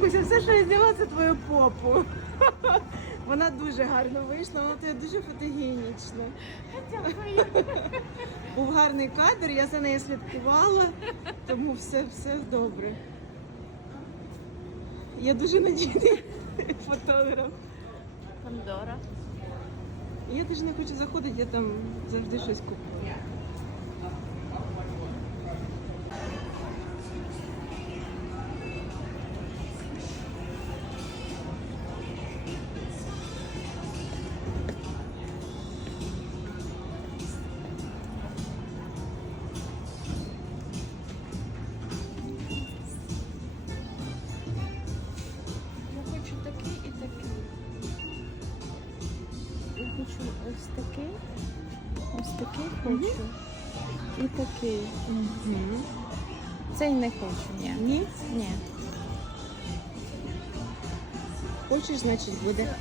Вікуся, все, що я зняла, це твою попу. Вона дуже гарно вийшла, вона тебе дуже фотогенічна. Дякую. Був гарний кадр, я за нею слідкувала, тому все, все добре. Я дуже надійний фотограф. Пандора. Я теж не хочу заходити, я там завжди щось купую. Хочу ось такий. Ось такий хочу. І такий. Цей не хочу, ні. Ні? Ні. Хочеш, значить буде.